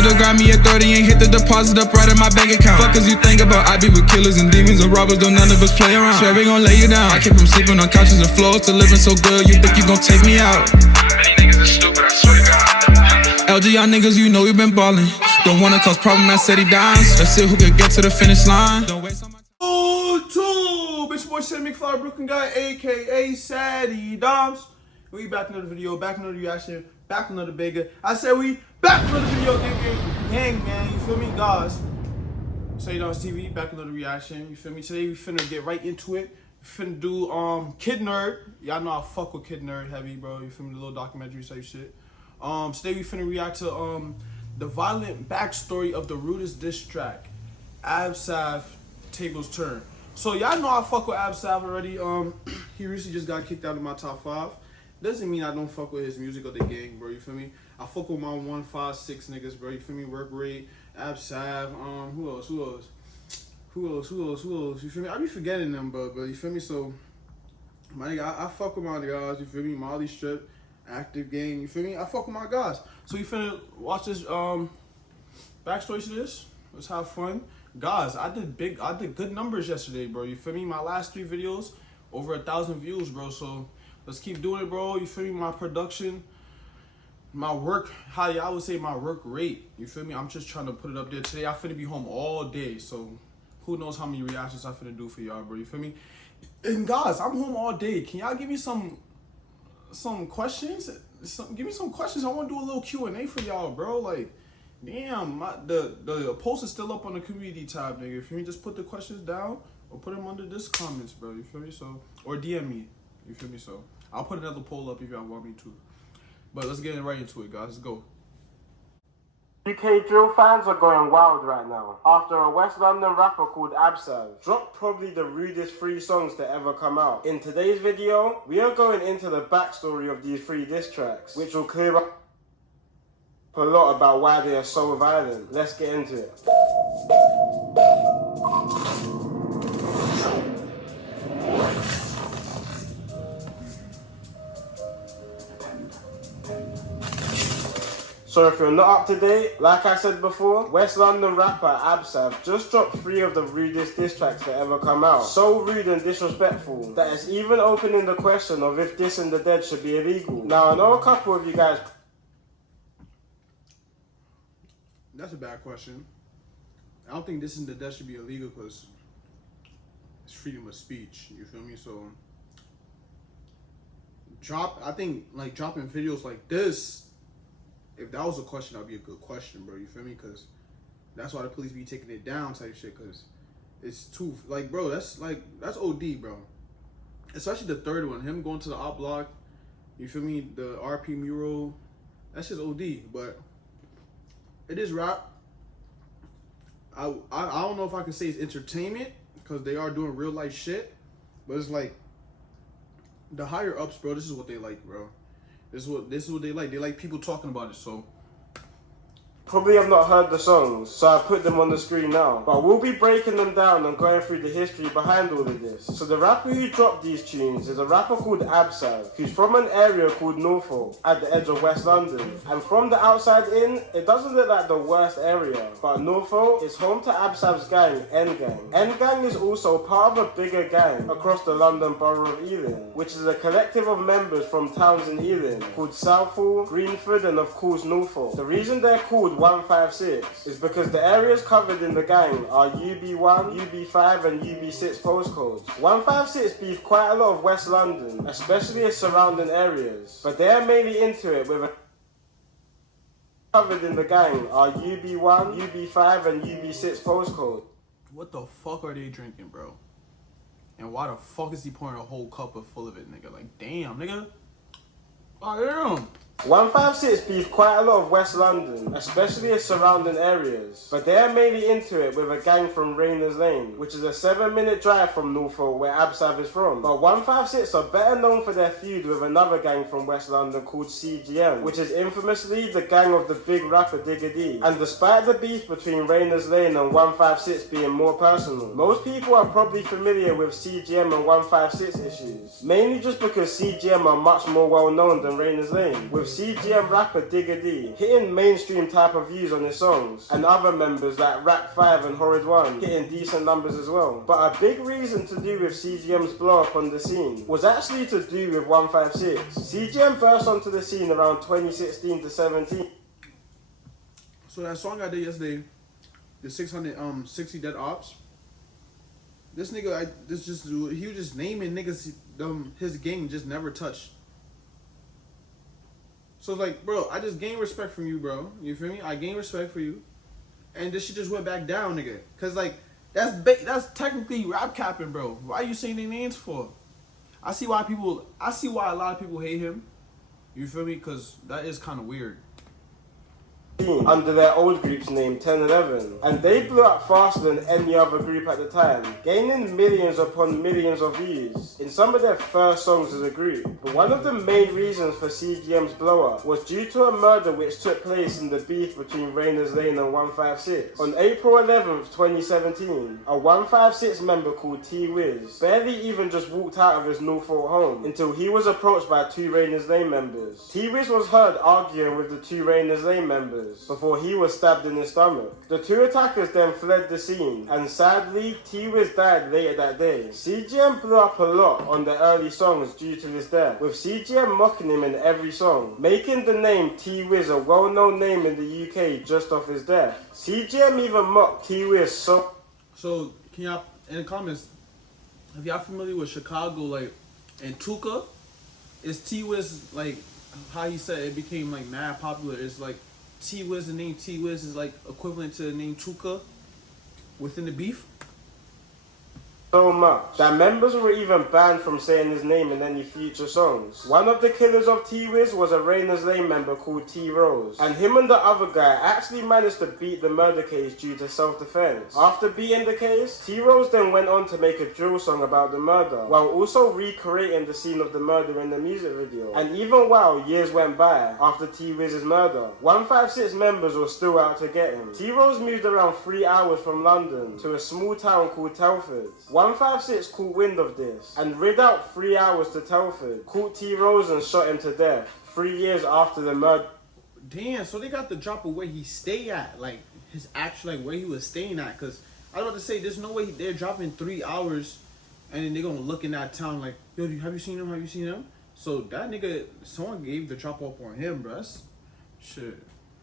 had to grab me at 30 and hit the deposit up right in my bank account. Fuck as you think about, I be with killers and demons and robbers, though none of us play around. Sure, we gon' lay you down. I keep them sleeping on couches and floors to living so good, you think you gon' take me out. Many niggas are stupid, I swear to God. LG, y'all niggas, you know we been ballin'. Don't wanna cause problem, I said he dimes. Let's see who can get to the finish line. Don't waste on my time. Oh, bitch boy, Cedii McFly, Brooklyn guy, aka Cedii Dimez. We back another video, back another reaction, back another banger. I said we back another video, gang, man. You feel me, guys? Cedii Dimez TV, back another reaction. You feel me? Today we finna get right into it. We finna do Kid Nerd. Y'all know I fuck with Kid Nerd heavy, bro. You feel me? The little documentary type shit. Today we finna react to the violent backstory of the Rudest diss track, Abzsav, Table's Turn. So y'all know I fuck with Abzsav already. He recently just got kicked out of my top 5. Doesn't mean I don't fuck with his music or the gang, bro. You feel me? I fuck with my 156 niggas, bro. You feel me? Work rate, Abzsav. Who else? You feel me? I be forgetting them, but you feel me? So my nigga, I fuck with my guys. You feel me? Molly Strip, Active Gang. You feel me? I fuck with my guys. So you finna watch this backstory to this. Let's have fun. Guys, I did good numbers yesterday, bro. You feel me? My last 3 videos, over 1,000 views, bro. So let's keep doing it, bro. You feel me? My production, my work, how y'all would say my work rate. You feel me? I'm just trying to put it up there. Today I finna be home all day, so who knows how many reactions I finna do for y'all, bro. You feel me? And guys, I'm home all day. Can y'all give me some questions? Give me some questions. I want to do a little Q&A for y'all, bro. Like, damn, the post is still up on the community tab, nigga. You feel me? Just put the questions down or put them under this comments, bro. You feel me? So, or DM me. You feel me? So I'll put another poll up if y'all want me to. But let's get right into it, guys. Let's go. UK drill fans are going wild right now after a West London rapper called Abzsav dropped probably the rudest 3 songs to ever come out. In today's video, we are going into the backstory of these 3 diss tracks, which will clear up a lot about why they are so violent. Let's get into it. So if you're not up to date, like I said before, West London rapper Abzsav just dropped 3 of the rudest diss tracks to ever come out. So rude and disrespectful that it's even opening the question of if dissing the dead should be illegal. Now I know a couple of you guys... That's a bad question. I don't think dissing the dead should be illegal because it's freedom of speech. You feel me? So I think like dropping videos like this, if that was a question, that'd be a good question, bro. You feel me? Because that's why the police be taking it down type shit. Because it's too, like, bro, that's OD, bro. Especially the 3rd one, him going to the op block. You feel me? The RP mural, that's just OD. But it is rap. I don't know if I can say it's entertainment because they are doing real life shit. But it's like the higher ups, bro. This is what they like, bro. This is what they like. They like people talking about it, so. Probably have not heard the songs, so I put them on the screen now. But we'll be breaking them down and going through the history behind all of this. So the rapper who dropped these tunes is a rapper called Abzsav, who's from an area called Norfolk, at the edge of West London. And from the outside in, it doesn't look like the worst area, but Norfolk is home to Abzav's gang, N-Gang. N-Gang is also part of a bigger gang across the London borough of Ealing, which is a collective of members from towns in Ealing called Southall, Greenford, and of course Norfolk. The reason they're called 156 is because the areas covered in the gang are UB1, UB5 and UB6 postcodes. 156 beef quite a lot of West London, especially its surrounding areas, but they are mainly into it with a covered in the gang are UB1, UB5 and UB6 postcode. What the fuck are they drinking, bro? And why the fuck is he pouring a whole cup full of it, nigga? Like, damn, nigga. Oh, damn. 156 beef quite a lot of West London, especially its surrounding areas, but they are mainly into it with a gang from Rayners Lane, which is a 7-minute drive from Norfolk where Abzsav is from. But 156 are better known for their feud with another gang from West London called CGM, which is infamously the gang of the big rapper Digga D. And despite the beef between Rayners Lane and 156 being more personal, most people are probably familiar with CGM and 156 issues, mainly just because CGM are much more well known than Rayners Lane, with CGM rapper Digga D hitting mainstream type of views on his songs, and other members like Rack 5 and Horrid 1 hitting decent numbers as well. But a big reason to do with CGM's blow up on the scene was actually to do with 156. CGM burst onto the scene around 2016 to 17. So that song I did yesterday, the 660 Dead Ops. This nigga, he was just naming niggas his gang just never touched. So it's like, bro, I just gained respect from you, bro. You feel me? I gained respect for you, and this shit just went back down, nigga. Cause like that's technically rap capping, bro. Why are you saying their names for? I see why a lot of people hate him. You feel me? Cause that is kind of weird. Under their old group's name 1011, and they blew up faster than any other group at the time, gaining millions upon millions of views in some of their first songs as a group. But one of the main reasons for CGM's blow up was due to a murder which took place in the beef between Rainers Lane and 156. On April 11th, 2017, a 156 member called T-Whiz barely even just walked out of his Norfolk home until he was approached by two Rainers Lane members. T-Whiz was heard arguing with the two Rainers Lane members before he was stabbed in his stomach. The two attackers then fled the scene, and sadly, T-Whiz died later that day. CGM blew up a lot on the early songs due to his death, with CGM mocking him in every song, making the name T-Whiz a well-known name in the UK just off his death. CGM even mocked T-Whiz so... So, can y'all, in the comments, if y'all familiar with Chicago, like, and Tuka, is T-Whiz, like, how he said it became, like, mad popular, is like, T-Whiz, the name T-Whiz is like equivalent to the name Tuka within the beef. So much that members were even banned from saying his name in any future songs. One of the killers of T-Whiz was a Rainers Lane member called T-Rose, and him and the other guy actually managed to beat the murder case due to self-defense. After beating the case, T-Rose then went on to make a drill song about the murder, while also recreating the scene of the murder in the music video. And even while years went by after T-Wiz's murder, 156 members were still out to get him. T-Rose moved around 3 hours from London to a small town called Telford. 156 caught wind of this and rid out 3 hours to Telford, caught T-Rose and shot him to death 3 years after the murder. Damn, so they got the drop of where he stayed at, like his actual, like where he was staying at, cause I was about to say there's no way they're dropping 3 hours and then they're gonna look in that town like, yo, have you seen him? Have you seen him? So that nigga, someone gave the drop off on him, bruh. Shit.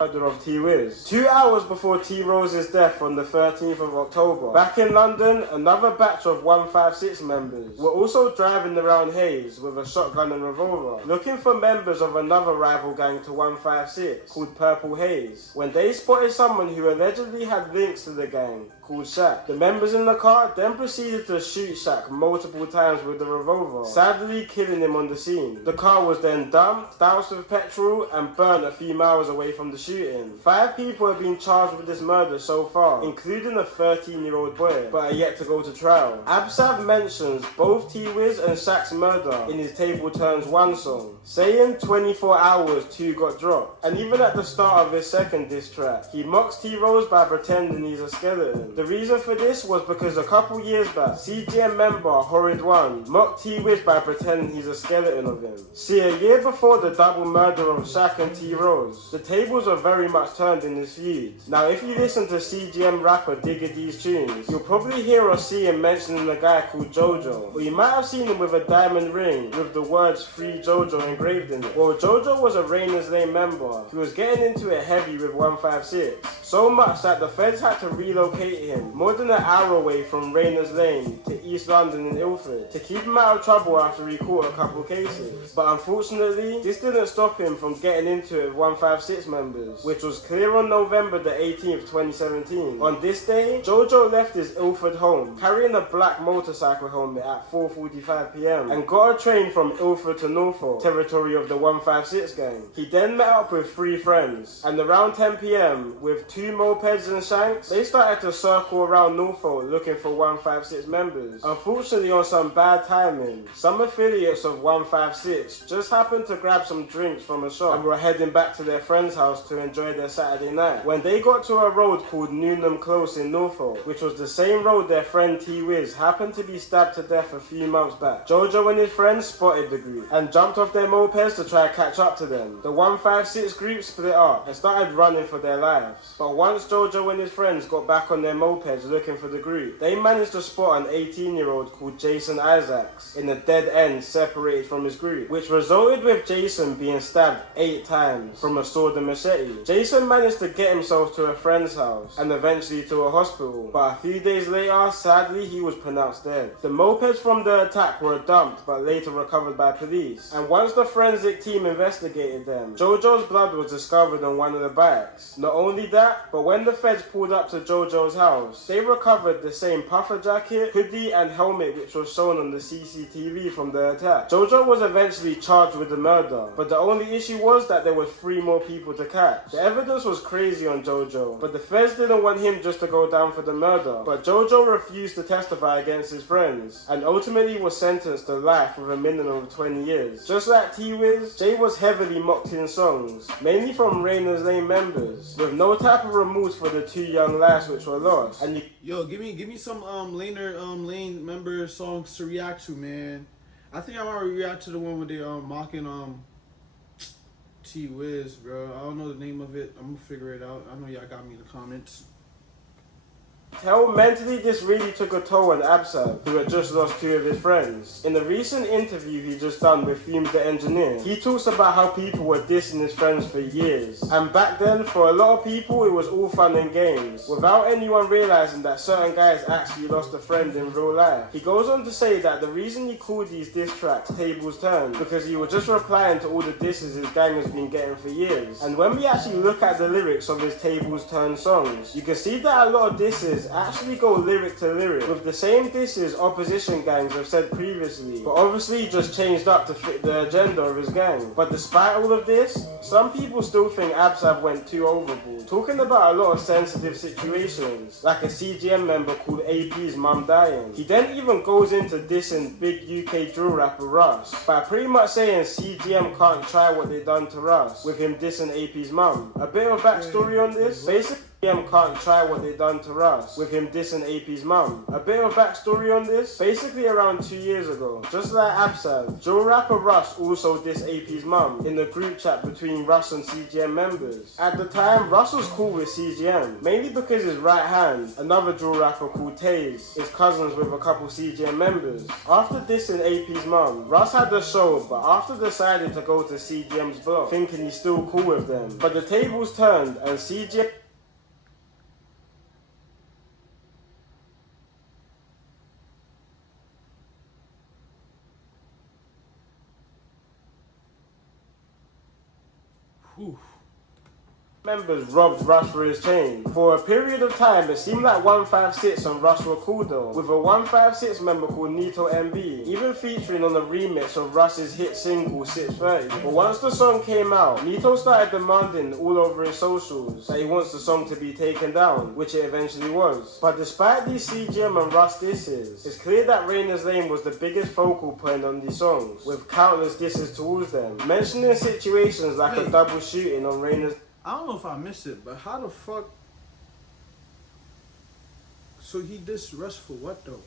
Murder of T-Whiz. 2 hours before T-Rose's death on the 13th of October, back in London, another batch of 156 members were also driving around Hayes with a shotgun and revolver, looking for members of another rival gang to 156 called Purple Haze, when they spotted someone who allegedly had links to the gang called Shaq. The members in the car then proceeded to shoot Shaq multiple times with the revolver, sadly killing him on the scene. The car was then dumped, doused with petrol, and burnt a few miles away from the shooting. 5 people have been charged with this murder so far, including a 13-year-old boy, but are yet to go to trial. Abzsav mentions both T-Whiz and Shaq's murder in his Table Turns 1 song, saying 24 hours 2 got dropped. And even at the start of his second diss track, he mocks T-Rose by pretending he's a skeleton. The reason for this was because a couple years back, CGM member Horrid 1 mocked T-Whiz by pretending he's a skeleton of him. See, a year before the double murder of Shaq and T-Rose, the tables are very much turned in this feud. Now, if you listen to CGM rapper Digga D's tunes, you'll probably hear or see him mentioning a guy called Jojo, or you might have seen him with a diamond ring with the words Free Jojo engraved in it. Well, Jojo was a Rainers Lane member who was getting into it heavy with 156, so much that the feds had to relocate him more than an hour away from Rainers Lane to East London in Ilford to keep him out of trouble after he caught a couple cases. But unfortunately, this didn't stop him from getting into it with 156 members, which was clear on November the 18th, 2017. On this day, Jojo left his Ilford home carrying a black motorcycle helmet at 4:45 PM and got a train from Ilford to Norfolk, territory of the 156 gang. He then met up with 3 friends, and around 10 PM, with 2 mopeds and shanks, they started to circle around Norfolk looking for 156 members. Unfortunately, on some bad timing, some affiliates of 156 just happened to grab some drinks from a shop and were heading back to their friend's house to enjoy their Saturday night. When they got to a road called Newnham Close in Norfolk, which was the same road their friend T-Whiz happened to be stabbed to death a few months back, Jojo and his friends spotted the group and jumped off their mopeds to try to catch up to them. The 156 group split up and started running for their lives. But once Jojo and his friends got back on their mopeds looking for the group, they managed to spot an 18-year-old called Jason Isaacs in a dead end separated from his group, which resulted with Jason being stabbed 8 times from a sword and machete. Jason managed to get himself to a friend's house and eventually to a hospital, but a few days later, sadly, he was pronounced dead. The mopeds from the attack were dumped but later recovered by police, and once the forensic team investigated them, Jojo's blood was discovered on one of the bikes. Not only that, but when the feds pulled up to Jojo's house, they recovered the same puffer jacket, hoodie and helmet which was shown on the CCTV from the attack. Jojo was eventually charged with the murder, but the only issue was that there were 3 more people to catch. The evidence was crazy on Jojo, but the feds didn't want him just to go down for the murder, but Jojo refused to testify against his friends, and ultimately was sentenced to life with a minimum of 20 years. Just like T-Whiz, Jay was heavily mocked in songs, mainly from Rainer's Lane members, with no type of remorse for the 2 young lives which were lost. And Yo, give me some Lane member songs to react to, man. I think I want to react to the one where they mocking T-Whiz, bro. I don't know the name of it. I'm gonna figure it out. I know y'all got me in the comments. How mentally this really took a toll on Abzsav, who had just lost 2 of his friends. In a recent interview he just done with Fumes the Engineer, he talks about how people were dissing his friends for years. And back then, for a lot of people, it was all fun and games, without anyone realizing that certain guys actually lost a friend in real life. He goes on to say that the reason he called these diss tracks Tables Turned, because he was just replying to all the disses his gang has been getting for years. And when we actually look at the lyrics of his Tables Turned songs, you can see that a lot of disses actually go lyric to lyric with the same disses opposition gangs have said previously, but obviously just changed up to fit the agenda of his gang. But despite all of this, some people still think Abzsav went too overboard, talking about a lot of sensitive situations, like a CGM member called AP's mum dying. He then even goes into dissing big UK drill rapper Russ by pretty much saying CGM can't try what they done to Russ, with him dissing AP's mum. A bit of backstory on this, basically can't try what they done to Russ, with him dissing AP's mum. A bit of backstory on this, basically around 2 years ago, just like Abzsav, drill rapper Russ also dissed AP's mum in the group chat between Russ and CGM members. At the time, Russ was cool with CGM, mainly because his right hand, another drill rapper called Taze, is cousins with a couple CGM members. After dissing AP's mum, Russ had the show, but after decided to go to CGM's block, thinking he's still cool with them. But the tables turned and CGM members robbed Russ for his chain. For a period of time, it seemed like 156 and Russ were cool though, with a 156 member called Nito MB, even featuring on a remix of Russ's hit single 630. But once the song came out, Nito started demanding all over his socials that he wants the song to be taken down, which it eventually was. But despite these CGM and Russ disses, it's clear that Rainer's Lane was the biggest focal point on these songs, with countless disses towards them, mentioning situations like a double shooting on Rainer's. I don't know if I missed it, but how the fuck? So he dissed Russ for what though?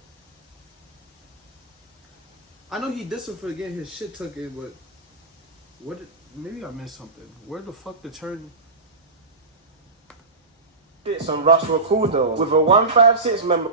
I know he dissed him for getting his shit taken, but what? Maybe I missed something. Where the fuck the turn? And Russ were cool though, with a 156 member.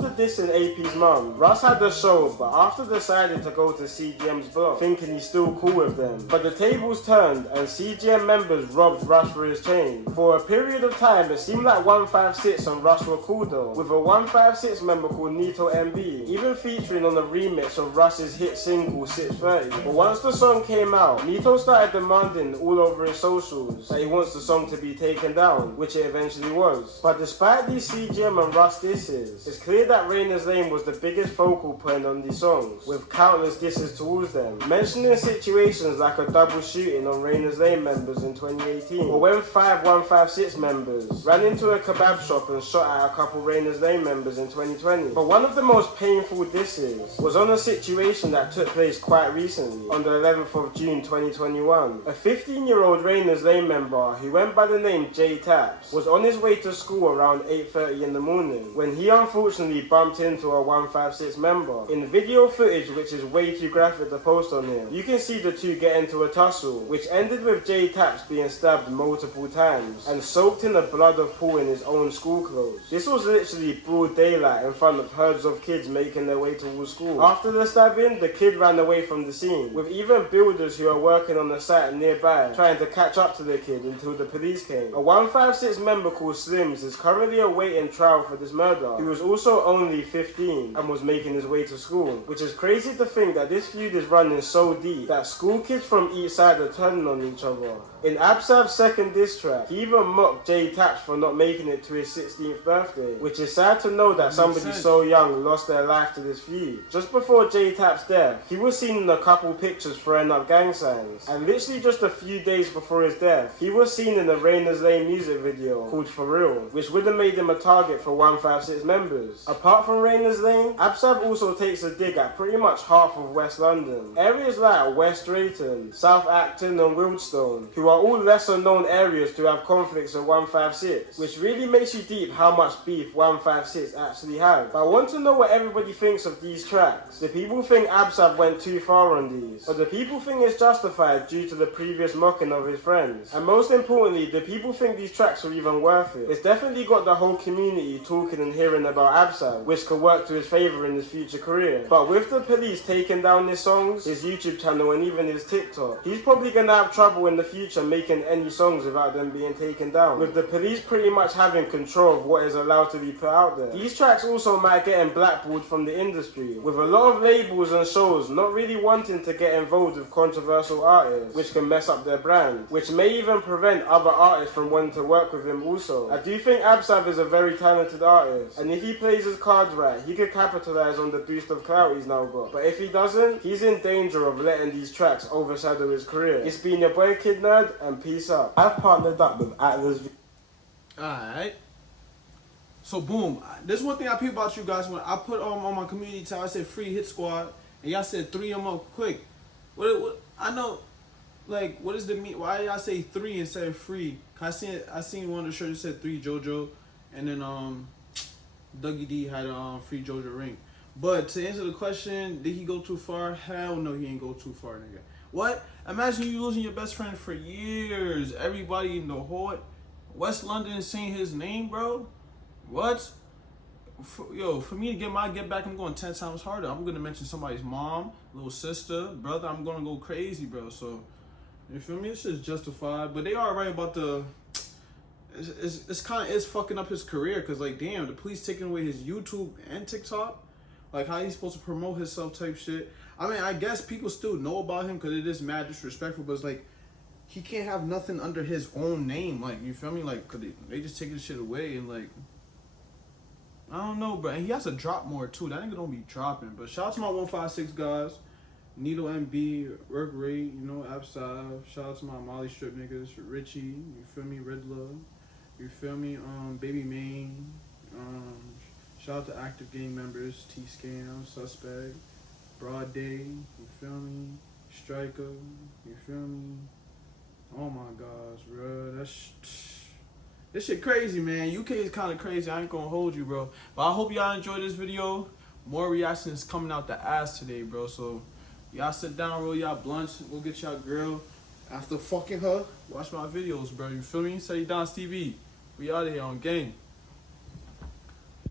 After dissing AP's mum, Russ had the show, but after decided to go to CGM's block, thinking he's still cool with them. But the tables turned and CGM members robbed Russ for his chain. For a period of time, it seemed like 156 and Russ were cool though, with a 156 member called Nito MB, even featuring on a remix of Russ's hit single 630. But once the song came out, Nito started demanding all over his socials that he wants the song to be taken down, which it eventually was. But despite these CGM and Russ disses, it's clear that that Rainers Lane was the biggest focal point on these songs, with countless disses towards them, mentioning situations like a double shooting on Rainers Lane members in 2018, or when 5156 members ran into a kebab shop and shot at a couple Rainers Lane members in 2020. But one of the most painful disses was on a situation that took place quite recently, on the 11th of June 2021. A 15-year-old Rainers Lane member who went by the name J Taps was on his way to school around 8:30 in the morning when he unfortunately bumped into a 156 member. In video footage, which is way too graphic to post on here, you can see the two get into a tussle, which ended with J Taps being stabbed multiple times and soaked in the blood of Paul in his own school clothes. This was literally broad daylight in front of herds of kids making their way towards school. After the stabbing, the kid ran away from the scene, with even builders who are working on the site nearby trying to catch up to the kid until the police came. A 156 member called Slims is currently awaiting trial for this murder. He was also only 15 and was making his way to school, which is crazy to think that this feud is running so deep that school kids from each side are turning on each other. In Abzav's second diss track, he even mocked J Taps for not making it to his 16th birthday, which is sad to know that somebody so young lost their life to this feud. Just before J Taps' death, he was seen in a couple pictures throwing up gang signs, and literally just a few days before his death, he was seen in the Rainers Lane music video called For Real, which would have made him a target for 156 members. Apart from Rainers Lane, Abzsav also takes a dig at pretty much half of West London. Areas like West Drayton, South Acton and Wildstone, who are all lesser known areas to have conflicts with 156, which really makes you deep how much beef 156 actually have. But I want to know what everybody thinks of these tracks. Do people think Abzsav went too far on these? Or do people think it's justified due to the previous mocking of his friends? And most importantly, do people think these tracks are even worth it? It's definitely got the whole community talking and hearing about Abzsav, which could work to his favour in his future career. But with the police taking down his songs, his YouTube channel and even his TikTok, he's probably gonna have trouble in the future making any songs without them being taken down, with the police pretty much having control of what is allowed to be put out there. These tracks also might get him blackballed from the industry, with a lot of labels and shows not really wanting to get involved with controversial artists, which can mess up their brand, which may even prevent other artists from wanting to work with him also. I do think Abzsav is a very talented artist, and if he plays his cards right, he could capitalise on the boost of clout he's now got. But if he doesn't, he's in danger of letting these tracks overshadow his career. It's been your boy Kid Nerd, and peace out. I've partnered up with Atlas. Alright. So boom, there's one thing I peep about you guys. When I put on my community tab, I said free hit squad, and y'all said 3 of them up quick. What I know, like, what is the mean? Why y'all say 3 instead of free? I seen one of the shirts that said 3 Jojo, and then Dougie D had a free Jojo ring. But to answer the question, did he go too far? Hell no, he ain't go too far, nigga. What? Imagine you losing your best friend for years. Everybody in the whole West London is saying his name, bro. What? For me to get back, I'm going 10 times harder. I'm gonna mention somebody's mom, little sister, brother. I'm gonna go crazy, bro. So, you feel me? This shit's justified. But they are right about the. It's fucking up his career, cause like, damn, the police taking away his YouTube and TikTok. Like, how he's supposed to promote himself type shit. I mean, I guess people still know about him because it is mad disrespectful, but it's like, he can't have nothing under his own name. Like, you feel me? Like, cause they just take this shit away and like, I don't know, bro. And he has to drop more too. That nigga don't be dropping. But shout out to my 156 guys. Needle MB, Work Rate, you know, Abzsav. Shout out to my Molly Strip niggas, Richie, you feel me, Red Love, you feel me, Baby Main, shout out to active gang members, T-Scam, Suspect, Broad Day, you feel me, Striker, you feel me. Oh my gosh, bro, this shit crazy, man. UK is kind of crazy. I ain't gonna hold you, bro. But I hope y'all enjoyed this video. More reactions coming out the ass today, bro. So y'all sit down, roll y'all blunts, go get y'all girl. After fucking her, watch my videos, bro. You feel me? Cedii Stevie. We out of here on game.